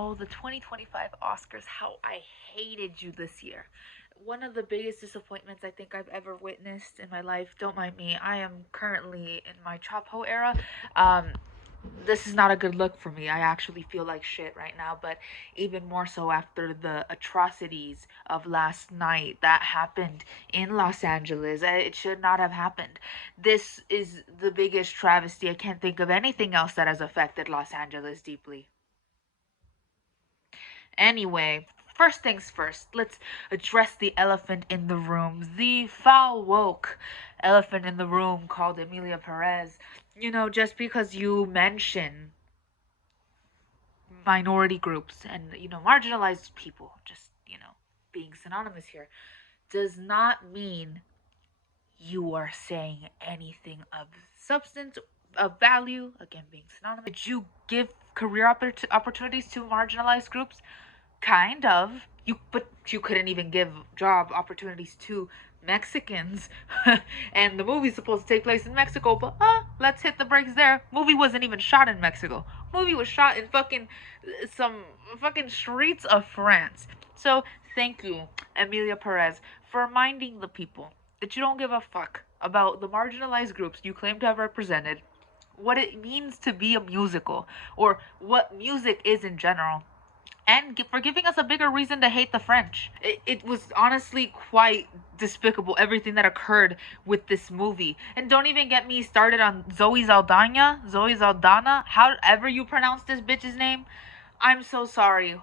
Oh, the 2025 Oscars, how I hated you this year. One of the biggest disappointments I think I've ever witnessed in my life. Don't mind me. I am currently in my Chapo era. Um, this is not a good look for me. I actually feel like shit right now, but even more so after the atrocities of last night that happened in Los Angeles. It should not have happened. This is the biggest travesty. I can't think of anything else that has affected Los Angeles deeply. Anyway, first things first, let's address the elephant in the room. The foul woke elephant in the room called Emilia Perez. Just because you mention minority groups and, marginalized people, just, being synonymous here, does not mean you are saying anything of substance, of value. Again, being synonymous. Did you give career opportunities to marginalized groups? Kind of. But you couldn't even give job opportunities to Mexicans. And the movie's supposed to take place in Mexico, but let's hit the brakes there. Movie wasn't even shot in Mexico. Movie was shot in some fucking streets of France. So thank you, Emilia Perez, for reminding the people that you don't give a fuck about the marginalized groups you claim to have represented, what it means to be a musical, or what music is in general, and for giving us a bigger reason to hate the French. It was honestly quite despicable, everything that occurred with this movie. And don't even get me started on Zoe Saldana, however you pronounce this bitch's name. I'm so sorry.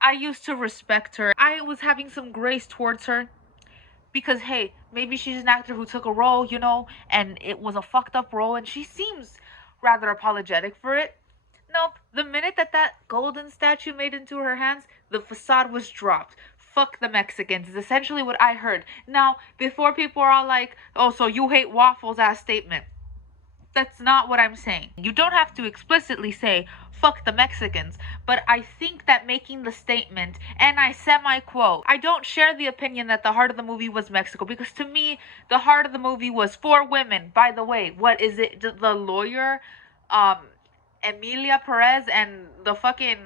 I used to respect her. I was having some grace towards her because, hey, maybe she's an actor who took a role, and it was a fucked up role, and she seems rather apologetic for it. Nope. The minute that golden statue made into her hands, the facade was dropped. Fuck the Mexicans is essentially what I heard. Now, before people are all like, oh, so you hate waffles ass statement. That's not what I'm saying. You don't have to explicitly say, fuck the Mexicans, but I think that making the statement, and I semi-quote, I don't share the opinion that the heart of the movie was Mexico, because to me, the heart of the movie was for women. By the way, what is it? The lawyer, Emilia Perez, and the fucking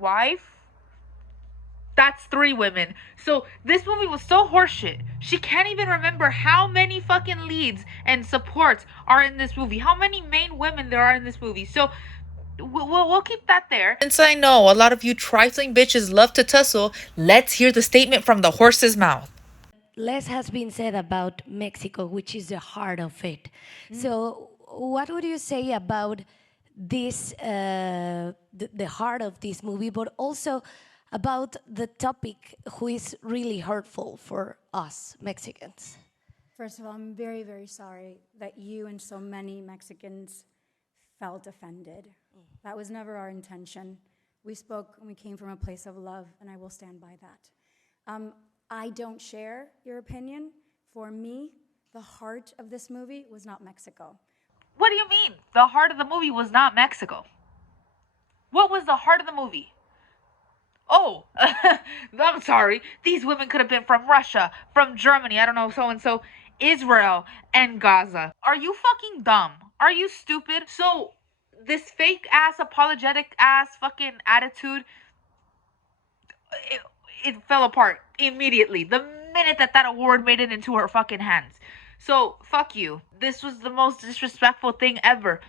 wife? That's 3 women. So this movie was so horseshit. She can't even remember how many fucking leads and supports are in this movie. How many main women there are in this movie. So we'll keep that there. Since I know a lot of you trifling bitches love to tussle, let's hear the statement from the horse's mouth. Less has been said about Mexico, which is the heart of it. So what would you say about this, the heart of this movie, but also about the topic who is really hurtful for us Mexicans? First of all, I'm very, very sorry that you and so many Mexicans felt offended. That was never our intention. We spoke and we came from a place of love, and I will stand by that. I don't share your opinion. For me, the heart of this movie was not Mexico. What do you mean? The heart of the movie was not Mexico. What was the heart of the movie? Oh, I'm sorry. These women could have been from Russia, from Germany, I don't know, so-and-so, Israel, and Gaza. Are you fucking dumb? Are you stupid? So, this fake-ass, apologetic-ass fucking attitude, it fell apart immediately. The minute that award made it into her fucking hands. So, fuck you. This was the most disrespectful thing ever.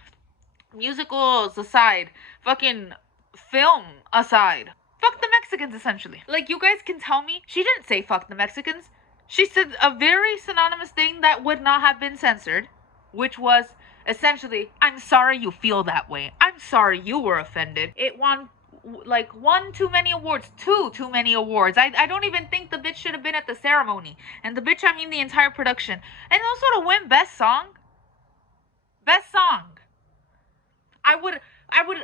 Musicals aside, fucking film aside. Fuck the Mexicans, essentially. Like, you guys can tell me, she didn't say fuck the Mexicans. She said a very synonymous thing that would not have been censored, which was essentially, I'm sorry you feel that way. I'm sorry you were offended. It won, like, 1 too many awards, 2 too many awards. I don't even think the bitch should have been at the ceremony. And the bitch, I mean the entire production. And also to win Best Song. Best Song. I would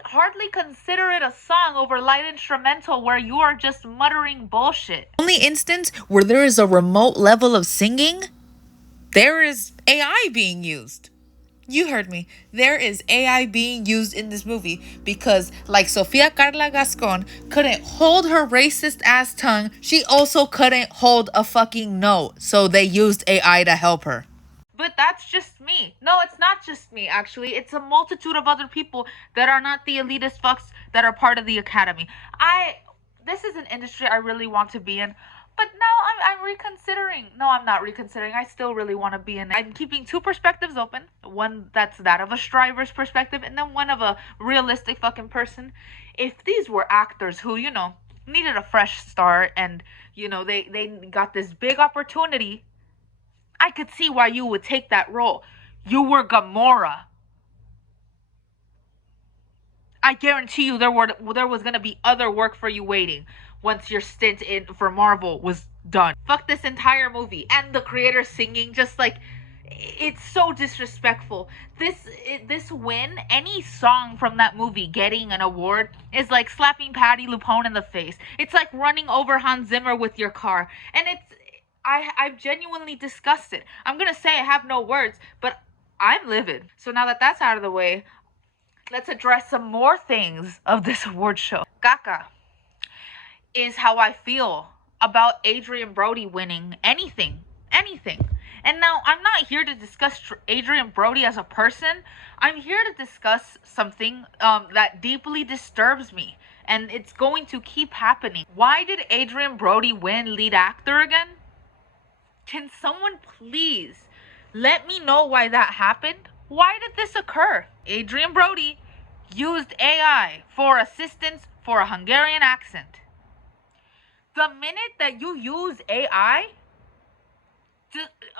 hardly consider it a song over light instrumental where you are just muttering bullshit. Only instance where there is a remote level of singing, there is AI being used. You heard me. There is AI being used in this movie because, like Sofia Carla Gascon couldn't hold her racist ass tongue, she also couldn't hold a fucking note. So they used AI to help her. But that's just me. No, it's not just me, actually. It's a multitude of other people that are not the elitist fucks that are part of the academy. This is an industry I really want to be in. But now I'm reconsidering. No, I'm not reconsidering. I still really want to be in it. I'm keeping two perspectives open. One that's that of a striver's perspective, and then one of a realistic fucking person. If these were actors who, needed a fresh start and, they got this big opportunity, I could see why you would take that role. You were Gamora. I guarantee you there was gonna be other work for you waiting once your stint in for Marvel was done. Fuck this entire movie and the creator singing, just like it's so disrespectful. This win, any song from that movie getting an award is like slapping Patty LuPone in the face. It's like running over Hans Zimmer with your car, and I'm genuinely disgusted. I'm gonna say I have no words, but I'm livid. So now that that's out of the way, let's address some more things of this award show. Caca is how I feel about Adrian Brody winning anything. Anything. And now, I'm not here to discuss Adrian Brody as a person. I'm here to discuss something that deeply disturbs me. And it's going to keep happening. Why did Adrian Brody win lead actor again? Can someone please let me know why that happened? Why did this occur? Adrian Brody used AI for assistance for a Hungarian accent. The minute that you use AI,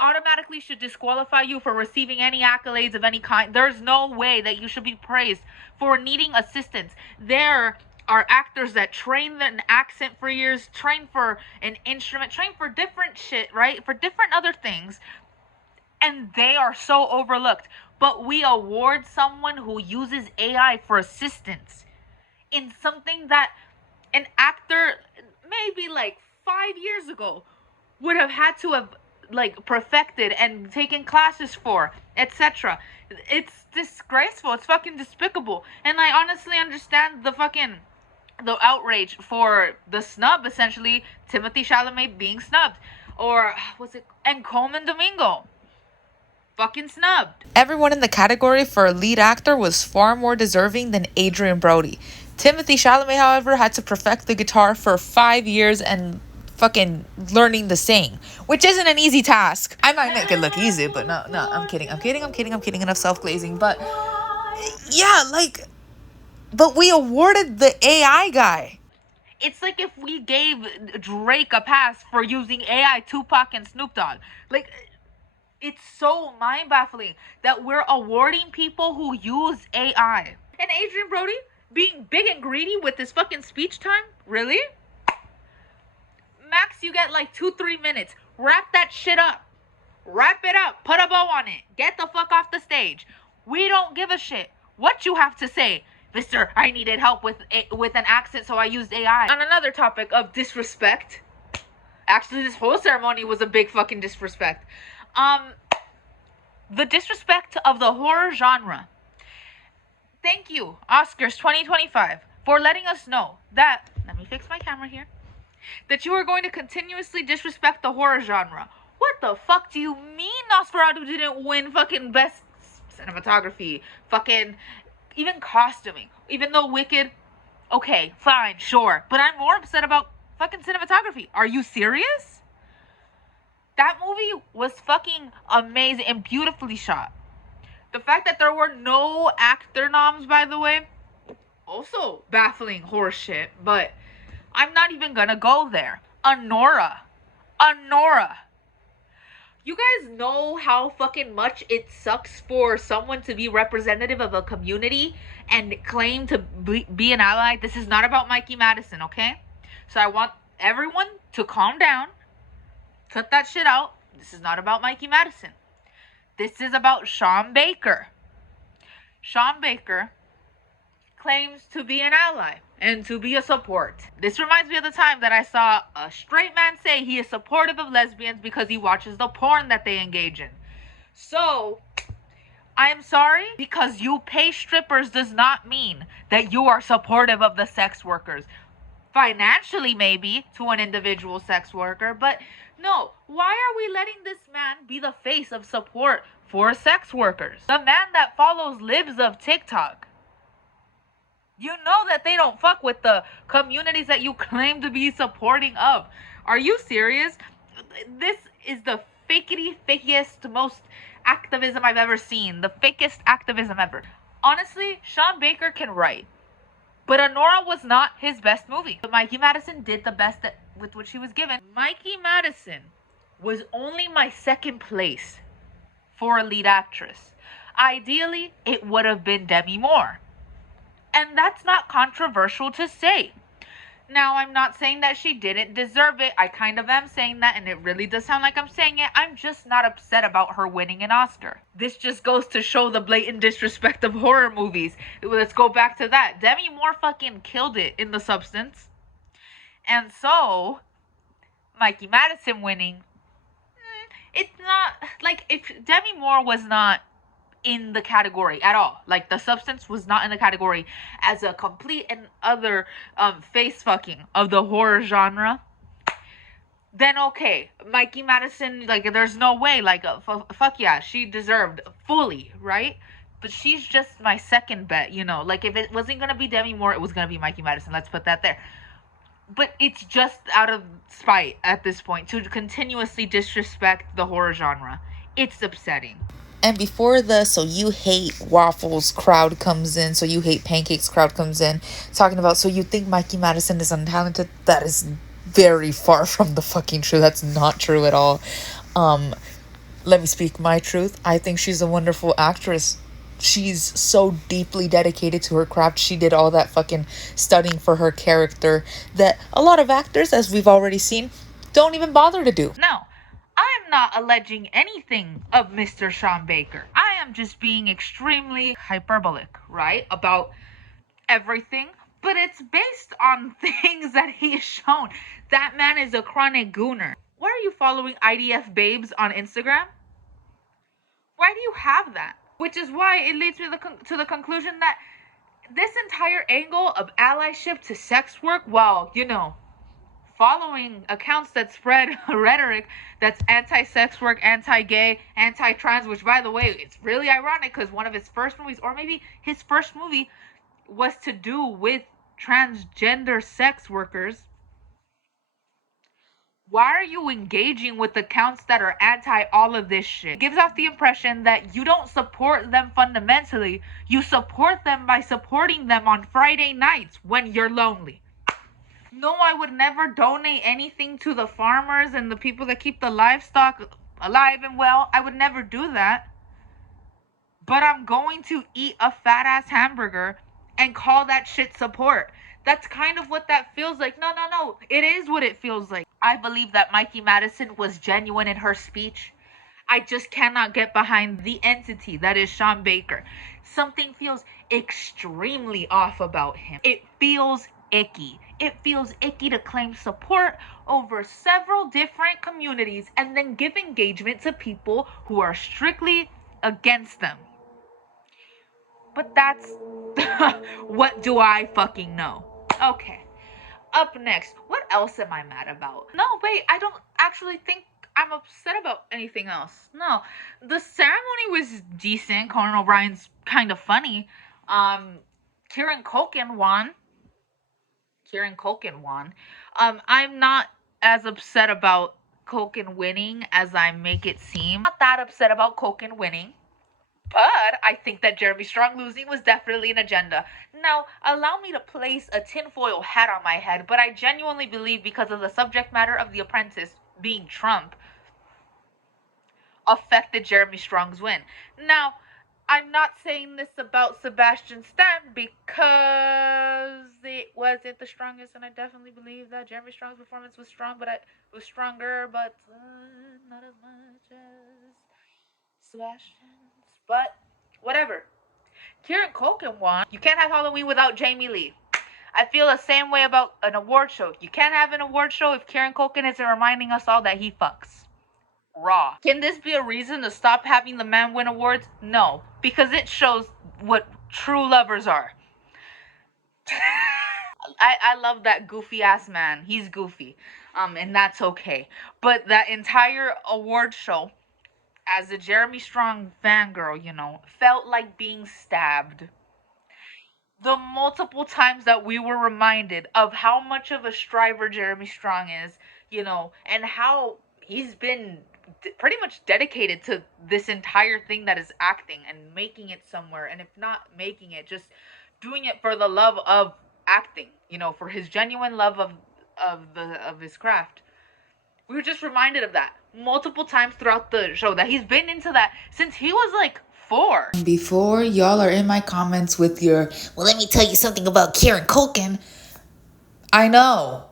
automatically should disqualify you for receiving any accolades of any kind. There's no way that you should be praised for needing assistance. There are actors that train an accent for years, train for an instrument, train for different shit, right? For different other things. And they are so overlooked. But we award someone who uses AI for assistance in something that an actor maybe like 5 years ago would have had to have like perfected and taken classes for, etc. It's disgraceful. It's fucking despicable. And I honestly understand the outrage for the snub, essentially Timothy Chalamet being snubbed, or and Coleman Domingo fucking snubbed. Everyone in the category for lead actor was far more deserving than Adrian Brody. Timothy Chalamet, however, had to perfect the guitar for 5 years and fucking learning to sing, which isn't an easy task. I might make it look easy, but no, I'm kidding. Enough self-glazing. But yeah, but we awarded the AI guy. It's like if we gave Drake a pass for using AI, Tupac, and Snoop Dogg. Like, it's so mind-baffling that we're awarding people who use AI. And Adrian Brody being big and greedy with his fucking speech time? Really? Max, you get like 2-3 minutes. Wrap that shit up. Wrap it up. Put a bow on it. Get the fuck off the stage. We don't give a shit what you have to say. Mister, I needed help with an accent, so I used AI. On another topic of disrespect. Actually, this whole ceremony was a big fucking disrespect. The disrespect of the horror genre. Thank you, Oscars 2025, for letting us know that, let me fix my camera here, that you are going to continuously disrespect the horror genre. What the fuck do you mean Nosferatu didn't win fucking best cinematography, fucking even costuming? Even though Wicked, okay, fine, sure, but I'm more upset about fucking cinematography. Are you serious? That movie was fucking amazing and beautifully shot. The fact that there were no actor noms, by the way, also baffling horseshit, but I'm not even gonna go there. Anora. You guys know how fucking much it sucks for someone to be representative of a community and claim to be an ally? This is not about Mikey Madison, okay? So I want everyone to calm down. Cut that shit out. This is not about Mikey Madison. This is about Sean Baker. Sean Baker claims to be an ally and to be a support. This reminds me of the time that I saw a straight man say he is supportive of lesbians because he watches the porn that they engage in. So, I am sorry, because you pay strippers does not mean that you are supportive of the sex workers. financially maybe to an individual sex worker, but no, why are we letting this man be the face of support for sex workers? The man that follows libs of TikTok. You know that they don't fuck with the communities that you claim to be supporting of. Are you serious? This is the fakest, most activism I've ever seen. The fakest activism ever. Honestly, Sean Baker can write. But Honora was not his best movie. But Mikey Madison did the best with which he was given. Mikey Madison was only my second place for a lead actress. Ideally, it would have been Demi Moore. And that's not controversial to say. Now, I'm not saying that she didn't deserve it. I kind of am saying that, and it really does sound like I'm saying it. I'm just not upset about her winning an Oscar. This just goes to show the blatant disrespect of horror movies. Let's go back to that. Demi Moore fucking killed it in The Substance. And so, Mikey Madison winning, it's not, like, if Demi Moore was not in the category at all, like The Substance was not in the category as a complete and utter face fucking of the horror genre, then okay, Mikey Madison, like, there's no way, like, fuck yeah, she deserved fully, right? But she's just my second bet, you know, like, if it wasn't gonna be Demi Moore, it was gonna be Mikey Madison. Let's put that there. But it's just out of spite at this point to continuously disrespect the horror genre. It's upsetting. And before the "so you hate waffles" crowd comes in, "so you hate pancakes" crowd comes in, talking about "so you think Mikey Madison is untalented," that is very far from the fucking truth. That's not true at all. Let me speak my truth. I think she's a wonderful actress. She's so deeply dedicated to her craft. She did all that fucking studying for her character that a lot of actors, as we've already seen, don't even bother to do. Now, I'm not alleging anything of Mr. Sean Baker. I am just being extremely hyperbolic, right? About everything. But it's based on things that he's shown. That man is a chronic gooner. Why are you following IDF babes on Instagram? Why do you have that? Which is why it leads me to the conclusion that this entire angle of allyship to sex work, while, you know, following accounts that spread rhetoric that's anti-sex work, anti-gay, anti-trans, which, by the way, it's really ironic because one of his first movies, or maybe his first movie, was to do with transgender sex workers. Why are you engaging with accounts that are anti all of this shit? It gives off the impression that you don't support them fundamentally. You support them by supporting them on Friday nights when you're lonely. No, I would never donate anything to the farmers and the people that keep the livestock alive and well. I would never do that. But I'm going to eat a fat ass hamburger and call that shit support. That's kind of what that feels like. No. It is what it feels like. I believe that Mikey Madison was genuine in her speech. I just cannot get behind the entity that is Sean Baker. Something feels extremely off about him. It feels icky. It feels icky to claim support over several different communities and then give engagement to people who are strictly against them. But that's what do I fucking know? Okay. Up next, what else am I mad about? No, wait, I don't actually think I'm upset about anything else. No. The ceremony was decent. Conan O'Brien's kind of funny. Kieran Culkin won. I'm not as upset about Culkin winning as I make it seem. Not that upset about Culkin winning. But I think that Jeremy Strong losing was definitely an agenda. Now, allow me to place a tinfoil hat on my head, but I genuinely believe because of the subject matter of The Apprentice being Trump affected Jeremy Strong's win. Now, I'm not saying this about Sebastian Stan because it wasn't the strongest, and I definitely believe that Jeremy Strong's performance was strong, but it was stronger, but not as much as Sebastian's. But whatever. Kieran Culkin won. You can't have Halloween without Jamie Lee. I feel the same way about an award show. You can't have an award show if Kieran Culkin isn't reminding us all that he fucks. Raw. Can this be a reason to stop having the man win awards? No, because it shows what true lovers are. I love that goofy ass man. He's goofy. And that's okay. But that entire award show, as a Jeremy Strong fangirl, felt like being stabbed. The multiple times that we were reminded of how much of a striver Jeremy Strong is, and how he's been pretty much dedicated to this entire thing that is acting and making it somewhere, and if not making it, just doing it for the love of acting, for his genuine love of his craft. We were just reminded of that multiple times throughout the show, that he's been into that since he was like 4. Before y'all are in my comments with your, well, let me tell you something about Kieran Culkin. I know.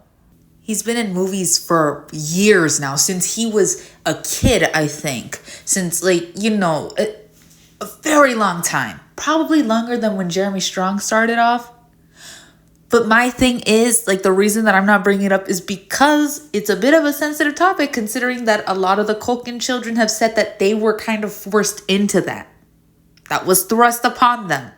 He's been in movies for years now, since he was a kid, I think. Since, like, a very long time. Probably longer than when Jeremy Strong started off. But my thing is, like, the reason that I'm not bringing it up is because it's a bit of a sensitive topic, considering that a lot of the Culkin children have said that they were kind of forced into that. That was thrust upon them.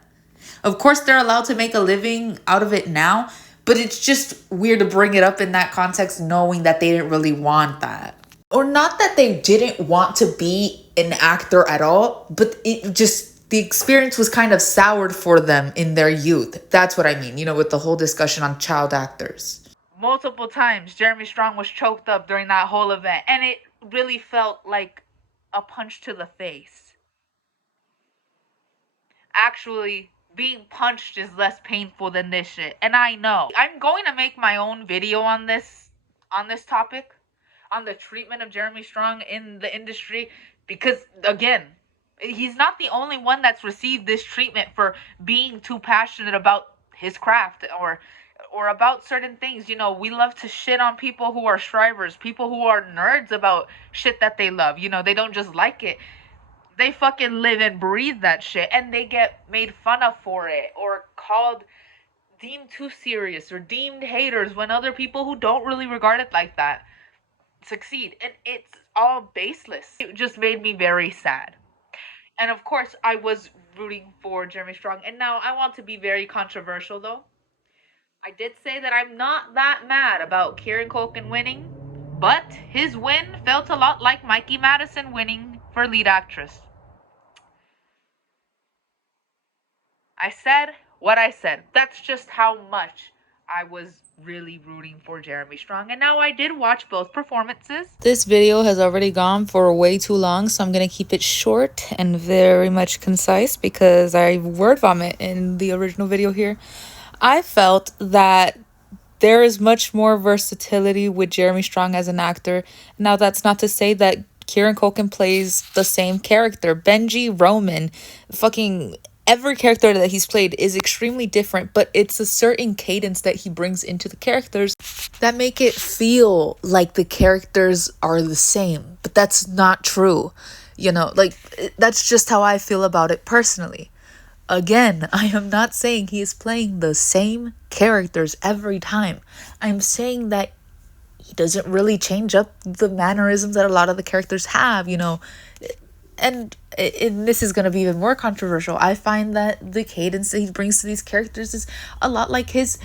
Of course, they're allowed to make a living out of it now, but it's just weird to bring it up in that context, knowing that they didn't really want that. Or not that they didn't want to be an actor at all, but the experience was kind of soured for them in their youth. That's what I mean, with the whole discussion on child actors. Multiple times, Jeremy Strong was choked up during that whole event, and it really felt like a punch to the face. Actually, being punched is less painful than this shit, and I know. I'm going to make my own video on this topic, on the treatment of Jeremy Strong in the industry, because again, he's not the only one that's received this treatment for being too passionate about his craft or about certain things. We love to shit on people who are strivers, people who are nerds about shit that they love. They don't just like it. They fucking live and breathe that shit, and they get made fun of for it, or deemed too serious, or deemed haters, when other people who don't really regard it like that succeed. And it's all baseless. It just made me very sad. And of course, I was rooting for Jeremy Strong. And now I want to be very controversial, though. I did say that I'm not that mad about Kieran Culkin winning, but his win felt a lot like Mikey Madison winning for lead actress. I said what I said. That's just how much I was really rooting for Jeremy Strong. And now I did watch both performances. This video has already gone for way too long, so I'm going to keep it short and very much concise because I word vomit in the original video here. I felt that there is much more versatility with Jeremy Strong as an actor. Now, that's not to say that Kieran Culkin plays the same character. Benji, Roman, fucking every character that he's played is extremely different, but it's a certain cadence that he brings into the characters that make it feel like the characters are the same. But that's not true. That's just how I feel about it personally. Again, I am not saying he is playing the same characters every time. I'm saying that he doesn't really change up the mannerisms that a lot of the characters have, And this is going to be even more controversial. I find that the cadence that he brings to these characters is a lot like his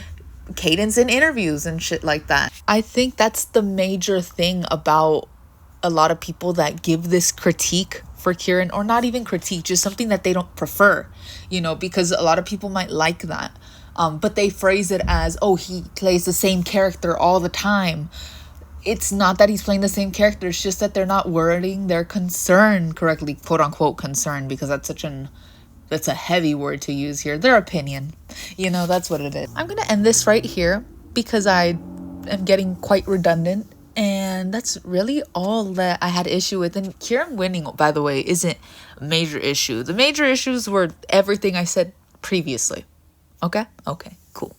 cadence in interviews and shit like that. I think that's the major thing about a lot of people that give this critique for Kieran, or not even critique, just something that they don't prefer, because a lot of people might like that. But they phrase it as, oh, he plays the same character all the time. It's not that he's playing the same character. It's just that they're not wording their concern correctly, quote unquote concern, because that's a heavy word to use here. Their opinion, that's what it is. I'm going to end this right here because I am getting quite redundant. And that's really all that I had issue with. And Kieran winning, by the way, isn't a major issue. The major issues were everything I said previously. Okay, cool.